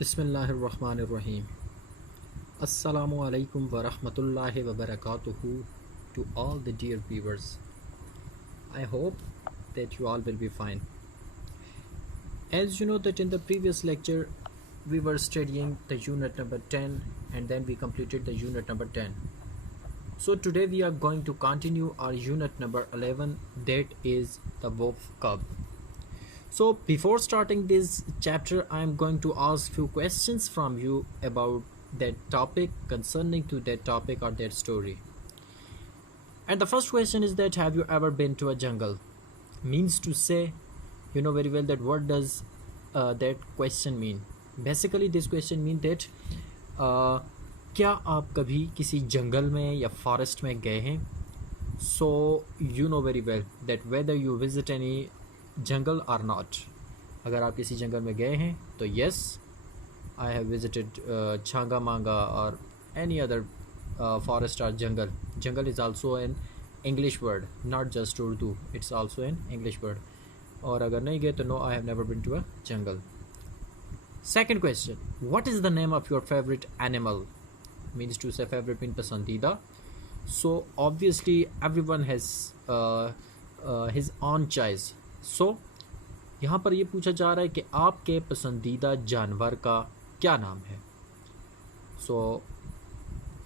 Bismillahirrahmanirrahim. Assalamu alaikum wa rahmatullahi wa barakatuhu to all the dear viewers. I hope that you all will be fine. As you know that in the previous lecture we were studying the unit number 10 and then we completed the unit number 10. So today we are going to continue our unit number 11, that is the vocab. So before starting this chapter, I am going to ask few questions from you about that topic, concerning to that topic or that story. And the first question is that have you ever been to a jungle? Means to say, you know very well that what does that question mean. Basically this question means that क्या आप कभी किसी जंगल में या फॉरेस्ट में गए हैं? So you know very well that whether you visit any jungle or not. अगर आप किसी जंगल में गए हैं तो yes, I have visited Changamanga or any other forest or jungle. Jungle is also an English word, not just Urdu. It's also an English word. और अगर नहीं गए तो no, I have never been to a jungle. Second question, what is the name of your favorite animal? Means to say favorite mean पसंदीदा. So obviously everyone has his own choice. सो यहाँ पर ये पूछा जा रहा है कि आपके पसंदीदा जानवर का क्या नाम है. So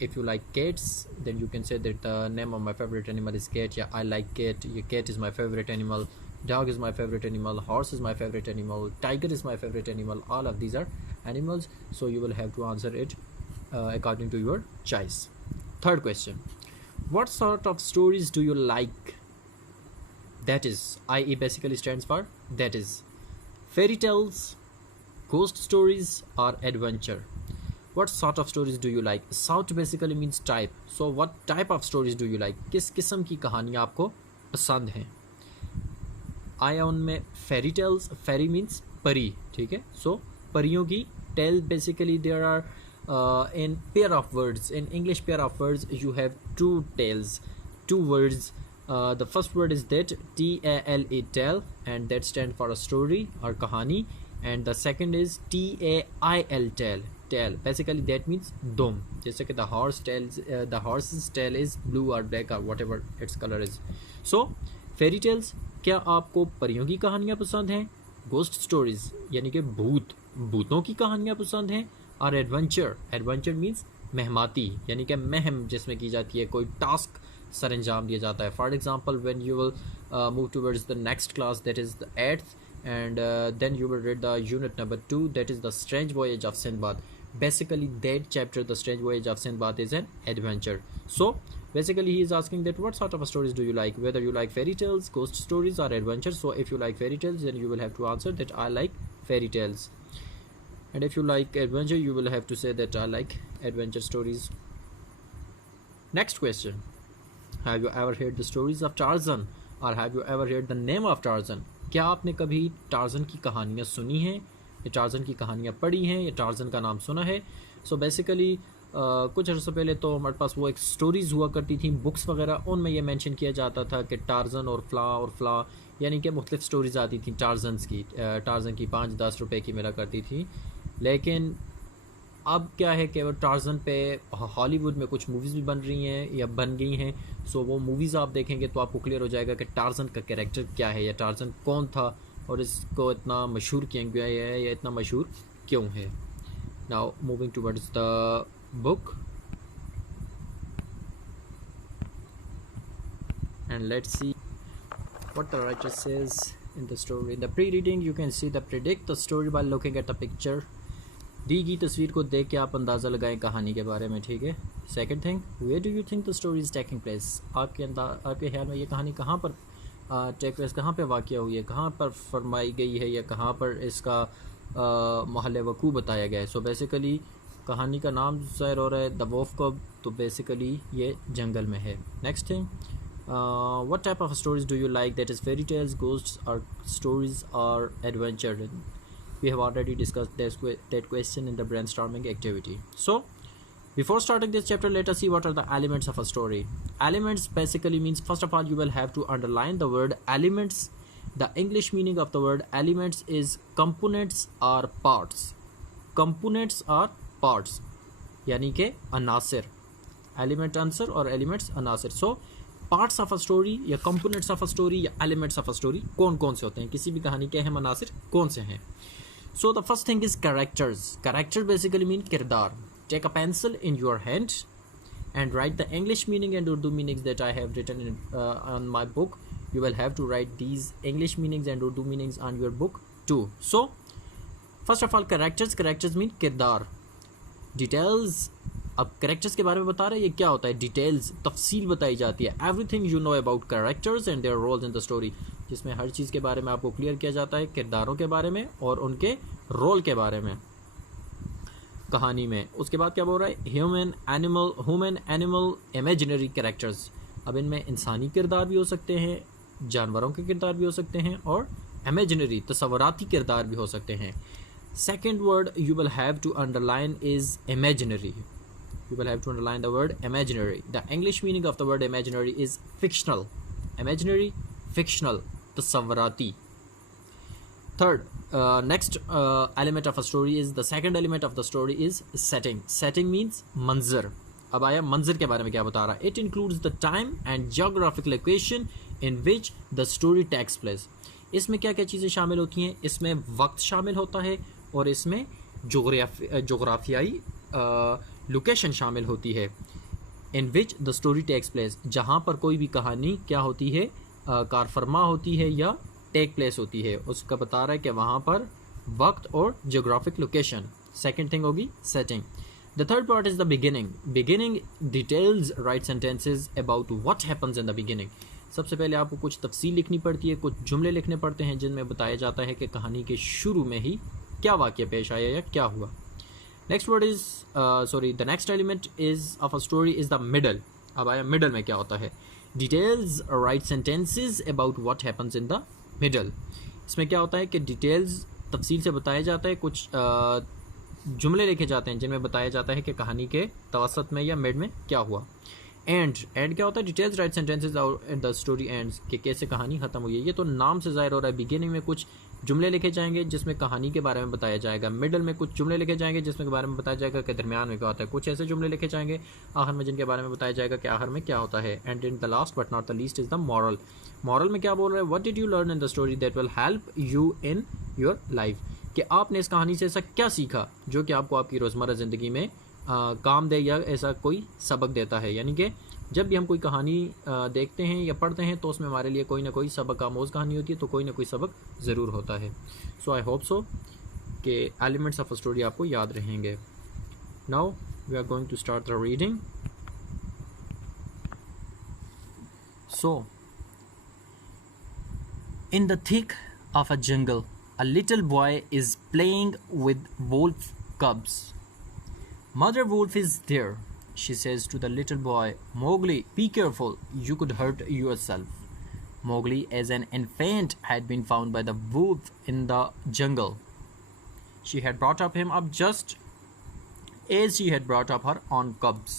if you like cats then you can say that the name of my favourite animal is cat, या आई लाइक कैट, ये cat is my favourite animal, dog is my favorite animal, horse is my favorite animal, tiger is my favorite animal. All of these are animals, so you will have to answer it according to your choice. Third question, what sort of stories do you like? That is, IE basically stands for that is fairy tales, ghost stories or adventure. What sort of stories do you like? Sort basically means type. So what type of stories do you like? किस किस्म की कहानियाँ आपको पसंद हैं? आयन में fairy tales, fairy means परी, ठीक है. So परियों की tale basically there are in pair of words. In English pair of words you have two tales, two words. The first word is that T-A-L-E, tale, and that stands for a story or kahani, and the second is T-A-I-L, tale. Tale basically that means dom. जैसे कि the horse tells, the horse's tail is blue or black or whatever its color is. So fairy tales, क्या आपको परियों की कहानियाँ पसंद हैं? Ghost stories यानी कि भूतों की कहानियाँ पसंद हैं? और adventure means महमाती यानी कि महम जिसमें की जाती है, कोई टास्क सर अंजाम दिया जाता है. For example when you will move towards the next class, that is the 8th, and then you will read the unit number 2, that is the strange voyage of Sinbad. Basically that chapter, the strange voyage of Sinbad, is an adventure. So basically he is asking that what sort of stories do you like, whether you like fairy tales, ghost stories or adventure. So if you like fairy tales then you will have to answer that I like fairy tales, and if you like adventure you will have to say that I like adventure stories. Next question, have you ever heard the stories of Tarzan or have you ever heard the name of Tarzan? क्या आपने कभी टार्जन की कहानियाँ सुनी हैं, या टार्जन की कहानियाँ पढ़ी हैं, या टार्जन का नाम सुना है? सो बेसिकली कुछ अर्से पहले तो हमारे पास वो एक स्टोरीज़ हुआ करती थी बुक्स वगैरह, उनमें ये मेंशन किया जाता था कि टार्जन और फ्ला यानी कि मुख्तलिफ स्टोरीज़ आती थी टार्जन्स की. टार्जन की 5-10 रुपए की मिला करती थी. लेकिन अब क्या है कि वो टार्जन पे हॉलीवुड में कुछ मूवीज़ भी बन रही हैं या बन गई हैं. सो वो मूवीज़ आप देखेंगे तो आपको क्लियर हो जाएगा कि टार्जन का कैरेक्टर क्या है, या टार्जन कौन था और इसको इतना मशहूर क्यों गया है, या इतना मशहूर क्यों है. Now moving towards the book and let's see what the writer says in the story. In the pre-reading you can see the predict the story by looking at the picture. दी गई तस्वीर को देख के आप अंदाज़ा लगाएं कहानी के बारे में, ठीक है. Second thing, where do you think the story is taking place? आपके ख्याल में ये कहानी कहाँ पर टेक प्लेस, कहाँ पे वाक़या हुई है, कहाँ पर फरमाई गई है, या कहाँ पर इसका महल वकू बताया गया है? सो बेसिकली कहानी का नाम ज़ाहिर हो रहा है द वॉफ कब, तो बेसिकली ये जंगल में है. Next thing, what type of stories do you like, that is fairy tales, ghosts or stories or adventure? We have already discussed that question in the brainstorming activity. So before starting this chapter, let us see what are the elements of a story. Elements basically means, first of all you will have to underline the word elements. The English meaning of the word elements is components or parts. Components are parts, यानी कि अनासर, element आंसर और elements अनासर। So parts of a story या components of a story या elements of a story कौन कौन से होते हैं, किसी भी कहानी के अहम अनासर कौन से हैं। So the first thing is characters. Character basically mean किरदार। Take a pencil in your hand and write the English meaning and Urdu meanings that I have written in, on my book. You will have to write these English meanings and Urdu meanings on your book too. So first of all, characters mean किरदार। डिटेल्स, अब कैरेक्टर्स के बारे में बता रहे हैं, ये क्या होता है, डिटेल्स, तफसील बताई जाती है। Everything you know about characters and their roles in the story, जिसमें हर चीज़ के बारे में आपको क्लियर किया जाता है, किरदारों के बारे में और उनके रोल के बारे में कहानी में। उसके बाद क्या बोल रहा है, ह्यूमन एनिमल इमेजिनरी कैरेक्टर्स। अब इनमें इंसानी किरदार भी हो सकते हैं, जानवरों के किरदार भी हो सकते हैं और इमेजिनरी तसव्वुराती किरदार भी हो सकते हैं। Second word you will have to underline is imaginary. You will have to underline the word imaginary. The English meaning of the word imaginary is fictional. Imaginary, fictional, तसव्वुराती। Third, next element of a story is, the second element of the story is setting. Setting means मंजर। अब आया मंजर के बारे में क्या बता रहा है, it includes the time and geographic location in which the story takes place. इसमें क्या क्या चीज़ें शामिल होती हैं, इसमें वक्त शामिल होता है और इसमें जोग्राफियाई लोकेशन शामिल होती है। in which the story takes place, जहाँ पर कोई भी कहानी क्या होती है, कार फरमा होती है या टेक प्लेस होती है, उसका बता रहा है कि वहाँ पर वक्त और जियोग्राफिक लोकेशन। सेकेंड थिंग होगी setting. The third part is the beginning. Beginning details right sentences about what happens in the beginning. सबसे पहले आपको कुछ तफसील लिखनी पड़ती है, कुछ जुमले लिखने पड़ते हैं जिनमें बताया जाता है कि कहानी के शुरू में ही क्या वाक़या पेश आया या क्या हुआ। Next word is the next element is of a story is the middle. अब आया मिडल में क्या होता है, details right sentences about what happens in the middle. इसमें क्या होता है कि डिटेल्स तफसील से बताया जाता है, कुछ जुमले लिखे जाते हैं जिनमें बताया जाता है कि कहानी के तवसत में या मिड में क्या हुआ। एंड क्या होता है, details right sentences at the story ends, कि कैसे कहानी ख़त्म हुई है। ये तो नाम से ज़ाहिर हो रहा है। बिगिनिंग में कुछ जुमले लिखे जाएंगे जिसमें कहानी के बारे में बताया जाएगा, मिडल में कुछ जुमले लिखे जाएंगे जिसमें के बारे में बताया जाएगा कि दरमियान में क्या होता है, कुछ ऐसे जुमले लिखे जाएंगे आखिर में जिनके बारे में बताया जाएगा कि आखिर में क्या होता है। And in the last but not the least is the moral. Moral में क्या बोल रहा है, what did you learn in the story that will help you in your life, कि आपने इस कहानी से ऐसा क्या सीखा जो कि आपको आपकी रोज़मर्रा ज़िंदगी में काम दे या ऐसा कोई सबक देता है। यानी कि जब भी हम कोई कहानी देखते हैं या पढ़ते हैं तो उसमें हमारे लिए कोई ना कोई सबक आमोज़ कहानी होती है, तो कोई ना कोई सबक ज़रूर होता है। सो आई होप सो कि एलिमेंट्स ऑफ अ स्टोरी आपको याद रहेंगे। Now we are going to start the reading. So in the thick of a jungle, a little boy is playing with wolf cubs. Mother wolf is there. She says to the little boy, Mowgli, be careful, you could hurt yourself. Mowgli, as an infant, had been found by the wolf in the jungle. She had brought him up just as she had brought up her own cubs.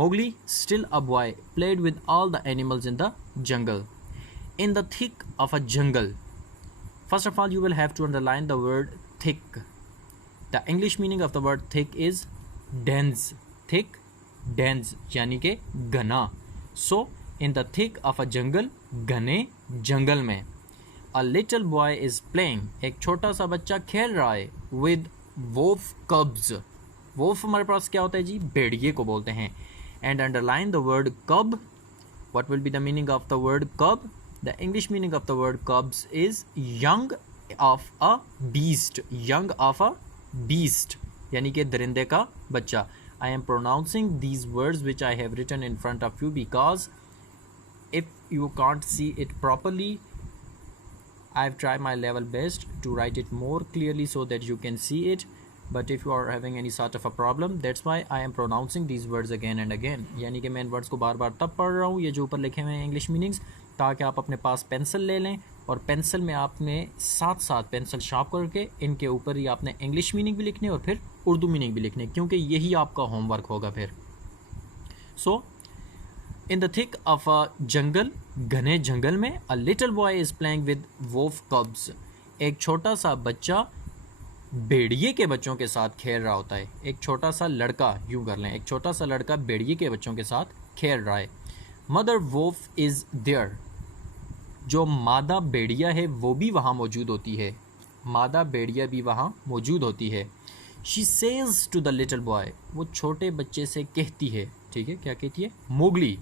Mowgli, still a boy, played with all the animals in the jungle. In the thick of a jungle. First of all, you will have to underline the word thick. The English meaning of the word thick is dense. Thick, dense, यानी कि घना। So, in the thick of a jungle, घने जंगल में। A little boy is playing. एक छोटा सा बच्चा खेल रहा है with wolf cubs. Wolf हमारे पास क्या होता है जी, भेड़िए को बोलते हैं। And underline the word cub. What will be the meaning of the word cub? The English meaning of the word cubs is young of a beast. Young of a beast, यानी कि दरिंदे का बच्चा। I am pronouncing these words which I have written in front of you because if you can't see it properly, I have tried my level best to write it more clearly so that you can see it. But if you are having any sort of a problem, that's why I am pronouncing these words again and again. यानी कि मैं इन वर्ड्स को बार बार तब पढ़ रहा हूँ, ये जो ऊपर लिखे हुए हैं इंग्लिश मीनिंग्स, ताकि आप अपने पास पेंसिल ले लें और पेंसिल में आपने साथ साथ पेंसिल शार्प करके इनके ऊपर ही आपने इंग्लिश मीनिंग भी लिखने और फिर उर्दू मीनिंग भी लिखने, क्योंकि यही आपका होमवर्क होगा फिर। So in the thick of a jungle, घने जंगल में, a little boy is playing with wolf cubs. एक छोटा सा बच्चा भेड़िए के बच्चों के साथ खेल रहा होता है। एक छोटा सा लड़का, यूं कर लें, एक छोटा सा लड़का भेड़िए के बच्चों के साथ खेल रहा है। मदर वोल्फ इज़ देयर, जो मादा भेड़िया है वो भी वहाँ मौजूद होती है, मादा भेड़िया भी वहाँ मौजूद होती है। She says to the little boy, वो छोटे बच्चे से कहती है, ठीक है, क्या कहती है? Mowgli.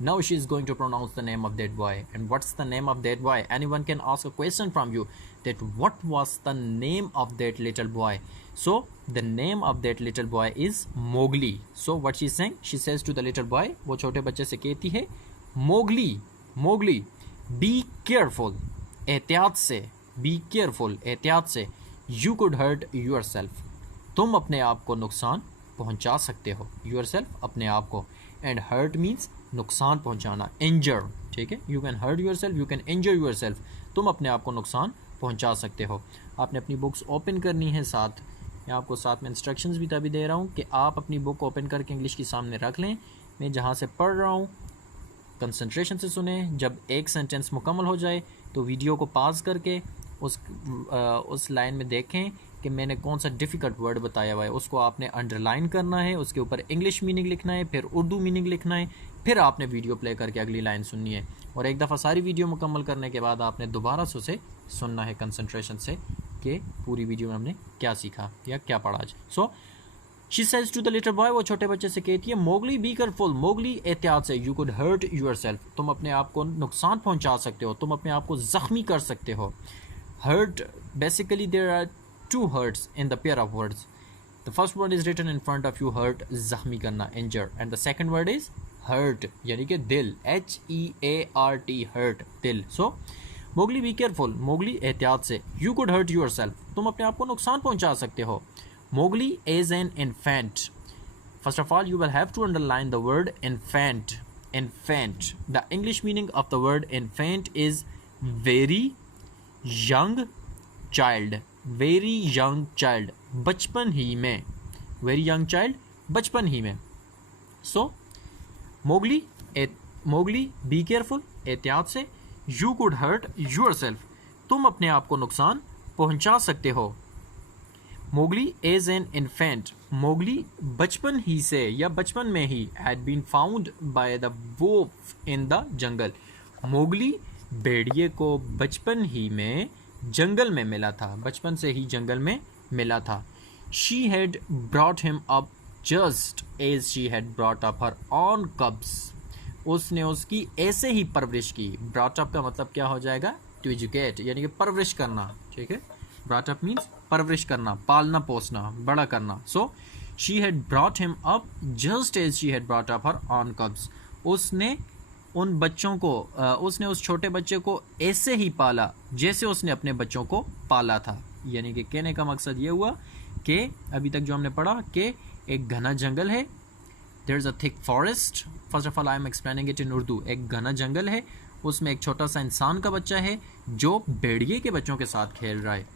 Now she is going to pronounce the name of that boy. And what's the name of that boy? Anyone can ask a question from you that what was the name of that little boy? So the name of that little boy is Mowgli. So what she's saying? She says to the little boy, वो छोटे बच्चे से कहती है, Mowgli, Mowgli, be careful, एहतियात से, be careful, एहतियात से, you could hurt yourself, तुम अपने आप को नुकसान पहुंचा सकते हो, yourself, अपने आप को, and hurt means नुकसान पहुंचाना, इंजर, ठीक है, you can hurt yourself, you can injure yourself, तुम अपने आप को नुकसान पहुंचा सकते हो। आपने अपनी बुक्स ओपन करनी है, साथ मैं आपको साथ में इंस्ट्रक्शंस भी तभी दे रहा हूँ कि आप अपनी बुक ओपन करके इंग्लिश के सामने रख लें। मैं जहाँ से पढ़ रहा हूँ कंसंट्रेशन से सुने, जब एक सेंटेंस मुकम्मल हो जाए तो वीडियो को पॉज करके उस लाइन में देखें कि मैंने कौन सा डिफ़िकल्ट वर्ड बताया हुआ है, उसको आपने अंडरलाइन करना है, उसके ऊपर इंग्लिश मीनिंग लिखना है, फिर उर्दू मीनिंग लिखना है, फिर आपने वीडियो प्ले करके अगली लाइन सुननी है, और एक दफ़ा सारी वीडियो मुकम्मल करने के बाद आपने दोबारा से उसे सुनना है कंसंट्रेशन से कि पूरी वीडियो में हमने क्या सीखा या क्या पढ़ा आज। So she says to the little boy, वो छोटे बच्चे से कहती है, मोगली बी केयरफुल, मोगली एहतियात से, यू कुड हर्ट यूरसेल्फ, तुम अपने आप को नुकसान पहुंचा सकते हो, तुम अपने आप को ज़ख्मी कर सकते हो। Hurt, basically there are two hurts in the pair of words. The first word is written in front of you, hurt, ज़ख्मी करना, injure, and the second word is hurt, यानी कि दिल, H-E-A-R-T, hurt, दिल. So Mowgli, be careful, Mowgli एहतियात से, you could hurt yourself, तुम अपने आप को नुकसान पहुंचा सकते हो। Mowgli is an infant. First of all, you will have to underline the word infant. Infant. The English meaning of the word infant is very young child. Very young child, बचपन ही में, वेरी यंग चाइल्ड, बचपन ही में। So Mowgli, Mowgli be careful, एहतियात से, you could hurt yourself, तुम अपने आप को नुकसान पहुंचा सकते हो। Mowgli as an infant, Mowgli बचपन ही से या बचपन में ही, had been found by the wolf in the jungle, Mowgli भेड़िए को बचपन ही में जंगल में मिला था, बचपन से ही जंगल में मिला था। She had brought him up just as she had brought up her own cubs, उसने उसकी ऐसे ही परवरिश की। ब्रॉट अप का मतलब क्या हो जाएगा? टू एजुकेट, यानी कि परवरिश करना, ठीक है। ब्रॉट अप मीन्स परवरिश करना, पालना पोसना, बड़ा करना। So she had brought him up just as she had brought up her own cubs, उसने उन बच्चों को, उसने उस छोटे बच्चे को ऐसे ही पाला जैसे उसने अपने बच्चों को पाला था। यानी कि कहने का मकसद ये हुआ कि अभी तक जो हमने पढ़ा कि एक घना जंगल है, there is a thick forest, first of all I am explaining it in Urdu. एक घना जंगल है, उसमें एक छोटा सा इंसान का बच्चा है जो भेड़िए के बच्चों के साथ खेल रहा है,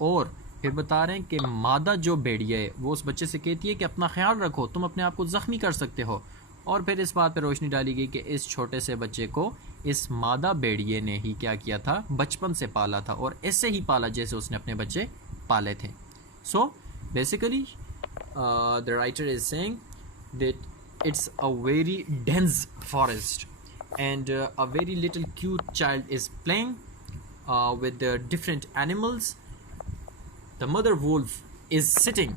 और फिर बता रहे हैं कि मादा जो भेड़िया है वो उस बच्चे से कहती है कि अपना ख्याल रखो, तुम अपने आप को ज़ख्मी कर सकते हो। और फिर इस बात पर रोशनी डाली गई कि इस छोटे से बच्चे को इस मादा भेड़िए ने ही क्या किया था? बचपन से पाला था, और ऐसे ही पाला जैसे उसने अपने बच्चे पाले थे। So basically the writer is saying that it's a very dense forest and a very little cute child is playing with the different animals. The mother wolf is sitting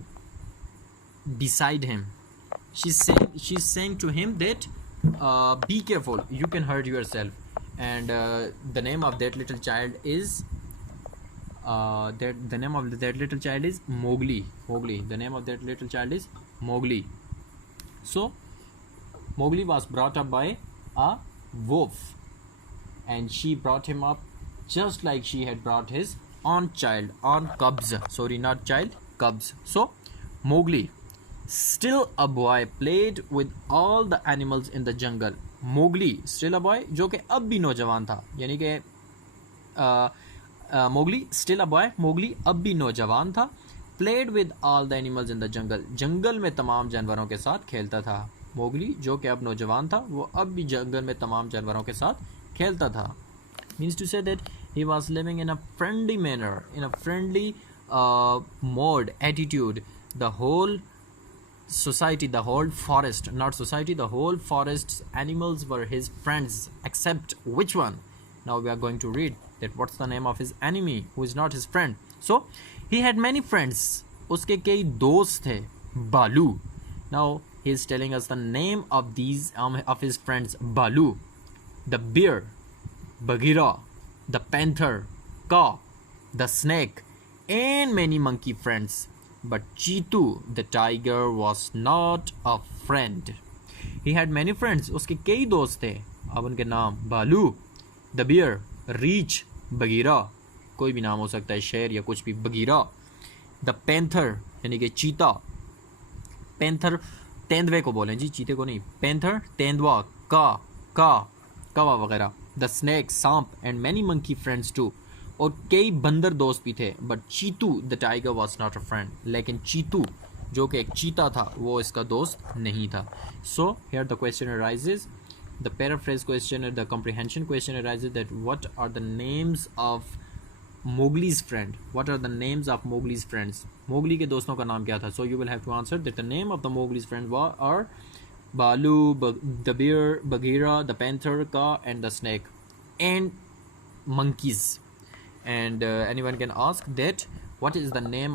beside him. She's saying to him that be careful, you can hurt yourself. And the name of that little child is the name of that little child is Mowgli. The name of that little child is Mowgli. So Mowgli was brought up by a wolf, and she brought him up just like she had brought his own child, on cubs, sorry, not child, cubs. So Mowgli, still a boy, played with all the animals in the jungle. Mowgli, still a boy, जो कि अब भी नौजवान था, यानी कि Mowgli, still a boy, Mowgli अब भी नौजवान था, played with all the animals in the jungle, जंगल में तमाम जानवरों के साथ खेलता था। मोगली जो कि अब नौजवान था, वो अब भी जंगल में तमाम जानवरों के साथ खेलता था। Means to say that he was living in a friendly manner, in a friendly mode, attitude, the whole society, the whole forest, not society, the whole forest's animals were his friends, except which one? Now we are going to read that what's the name of his enemy who is not his friend. So he had many friends, उसके कई दोस्त थे, Balu. Now he is telling us the name of these of his friends. Balu, the bear, Bagheera, the panther, Ka, the snake, and many monkey friends. But Chitu, the tiger, was not a friend. He had many friends. उसके कई दोस्त थे. अब उनके नाम बालू, the bear, रीछ, बगीरा, कोई भी नाम हो सकता है, शेर या कुछ भी, बगीरा, the panther यानी कि चीता, पैंथर तेंदुए को बोलें जी, चीते को नहीं, पैंथर तेंदुआ, कवा वगैरह, द स्नेक सांप, and many monkey friends too, और कई बंदर दोस्त भी थे. But Cheetu the tiger was not a friend, लेकिन चीतू जो कि एक चीता था वो इसका दोस्त नहीं था. So here the question arises, the paraphrase question, the comprehension question arises that what are the names of Mowgli's friend. What are the names of Mowgli's friends? Mowgli के दोस्तों का नाम क्या था? So you will have to answer that the name of the Mowgli's friends are Balu, the bear, Bagheera, the panther, Ka, and the snake, and monkeys. And anyone can ask that what was the name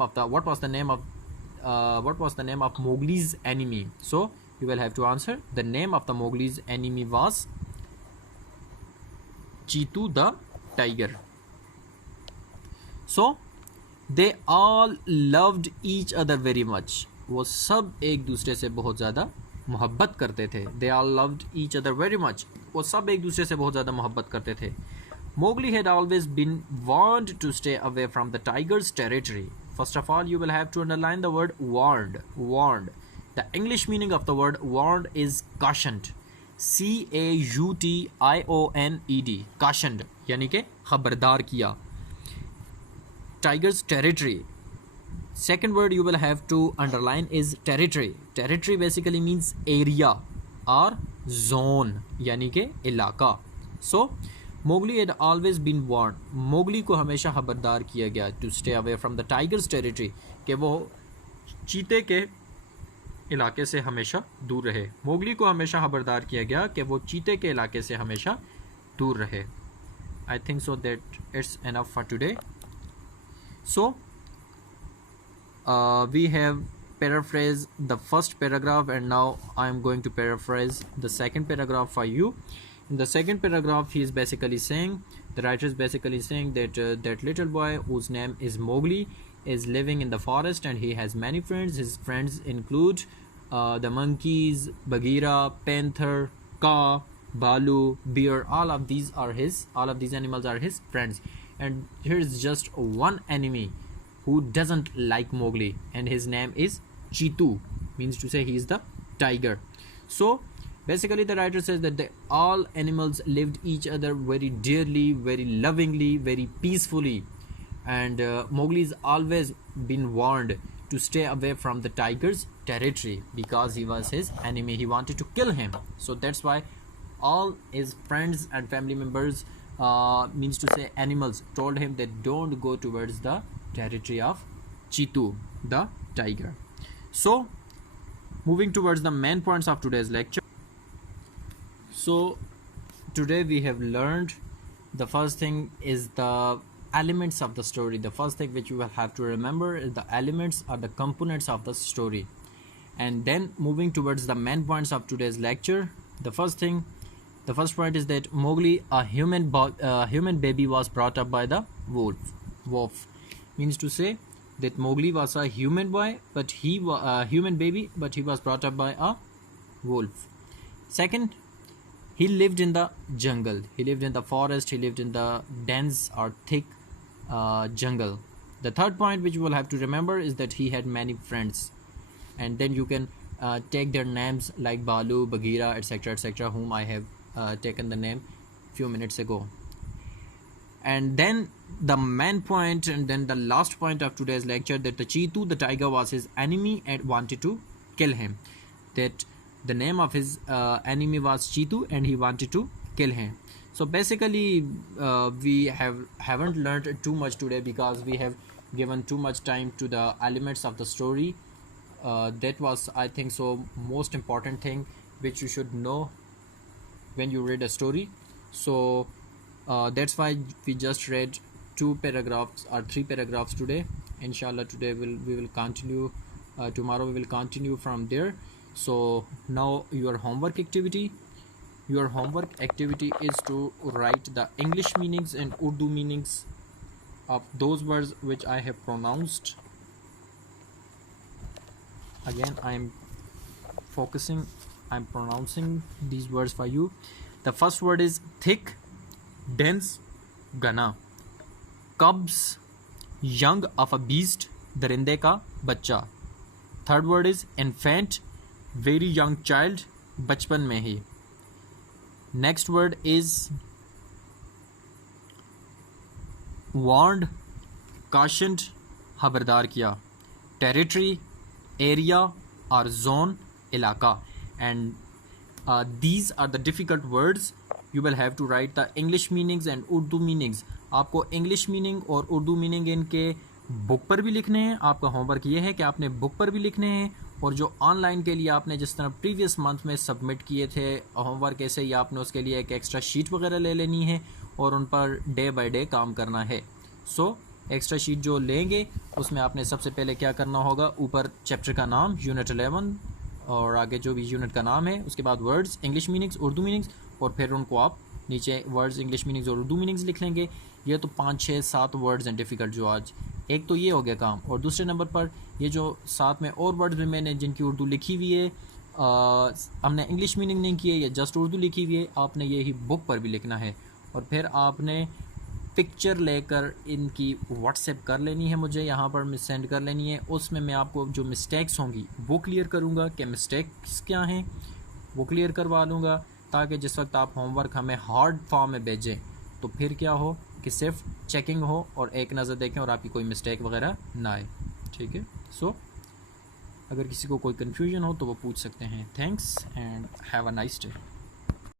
of Mowgli's enemy? So you will have to answer the name of the Mowgli's enemy was Chitu the tiger. So they all loved each other very much. वो सब एक दूसरे से बहुत ज़्यादा मोहब्बत करते थे. They all loved each other very much. वो सब एक दूसरे से बहुत ज़्यादा मोहब्बत करते थे. Mowgli had always been warned to stay away from the tiger's territory. First of all, you will have to underline the word warned. Warned. The English meaning of the word warned is cautioned. CAUTIONED. Cautioned. यानी कि खबरदार किया. Tiger's territory. Second word you will have to underline is territory. Territory basically means area or zone, यानी कि इलाका. So Mowgli had always been warned. Mowgli को हमेशा खबरदार किया गया to stay away from the tiger's territory, कि वो चीते के इलाके से हमेशा दूर रहे. Mowgli को हमेशा खबरदार किया गया कि वो चीते के इलाके से हमेशा दूर रहे. I think so that it's enough for today. So we have paraphrased the first paragraph, and now I am going to paraphrase the second paragraph for you. In the second paragraph, he is basically saying, the writer is basically saying that that little boy whose name is Mowgli is living in the forest and he has many friends. His friends include the monkeys, Bagheera, panther, Ka, Balu, bear. All of these animals are his friends. And here is just one enemy who doesn't like Mowgli, and his name is Chitu, means to say he is the tiger. So basically the writer says that all animals lived each other very dearly, very lovingly, very peacefully, and Mowgli has always been warned to stay away from the tiger's territory because he was his enemy. He wanted to kill him. So that's why all his friends and family members, means to say animals, told him that don't go towards the territory of Chitu the tiger. So moving towards the main points of today's lecture. So today we have learned, the first thing is the elements of the story. The first thing which you will have to remember is the elements or the components of the story. And then moving towards the main points of today's lecture, the first point is that Mowgli, a human baby, was brought up by the wolf. Means to say that Mowgli was a human boy, but he was a human baby, but he was brought up by a wolf. Second, he lived in the jungle. He lived in the forest. He lived in the dense or thick jungle. The third point which you will have to remember is that he had many friends, and then you can take their names like Balu, Bagheera, etc., whom I have taken the name few minutes ago. And then the main point, and then the last point of today's lecture, that the Chitu the tiger was his enemy and wanted to kill him. That the name of his enemy was Chitu and he wanted to kill him. So basically we haven't learned too much today because we have given too much time to the elements of the story. That was, I think so, most important thing which you should know when you read a story. So that's why we just read 2 paragraphs or 3 paragraphs today. Inshallah today we will continue, tomorrow we will continue from there. So now your homework activity is to write the English meanings and Urdu meanings of those words which I have pronounced. Again, I'm pronouncing these words for you. The first word is thick, dense, घना. Cubs, young of a beast, दरिंदे का बच्चा. Third word is infant, very young child, बचपन में ही. Next word is warned, cautioned, खबरदार किया. Territory, area or zone, इलाका. And these are the difficult words. You will have to write the English meanings and Urdu meanings. आपको English meaning और Urdu meaning इनके बुक पर भी लिखने हैं. आपका होमवर्क ये है कि आपने बुक पर भी लिखने हैं, और जो ऑनलाइन के लिए आपने जिस तरह प्रीवियस मंथ में सबमिट किए थे होमवर्क, ऐसे ही आपने उसके लिए एक एक्स्ट्रा शीट वगैरह ले लेनी है और उन पर डे बाय डे काम करना है. सो एक्स्ट्रा शीट जो लेंगे उसमें आपने सबसे पहले क्या करना होगा, ऊपर चैप्टर का नाम यूनिट 11 और आगे जो भी यूनिट का नाम है, उसके बाद वर्ड्स, इंग्लिश मीनिंग्स, उर्दू मीनिंग्स, और फिर उनको आप नीचे वर्ड्स, इंग्लिश मीनिंग्स और उर्दू मीनिंग्स लिख लेंगे. ये तो 5, 6, 7 वर्ड्स हैं डिफ़िकल्ट जो आज. एक तो ये हो गया काम. और दूसरे नंबर पर ये जो साथ में और वर्ड्स भी मैंने जिनकी उर्दू लिखी हुई है, हमने इंग्लिश मीनिंग नहीं की है, या जस्ट उर्दू लिखी हुई है, आपने यही बुक पर भी लिखना है. और फिर आपने पिक्चर लेकर इनकी व्हाट्सएप कर लेनी है, मुझे यहाँ पर मैं सेंड कर लेनी है. उसमें मैं आपको जो मिस्टेक्स होंगी वो क्लियर करूँगा कि मिस्टेक्स क्या हैं, वो क्लियर करवा लूँगा, ताकि जिस वक्त आप होमवर्क हमें हार्ड फॉर्म में भेजें तो फिर क्या हो कि सिर्फ चेकिंग हो और एक नज़र देखें और आपकी कोई मिस्टेक वगैरह ना आए. ठीक है. सो अगर किसी को कोई कन्फ्यूजन हो तो वो पूछ सकते हैं. Thanks and have a nice day.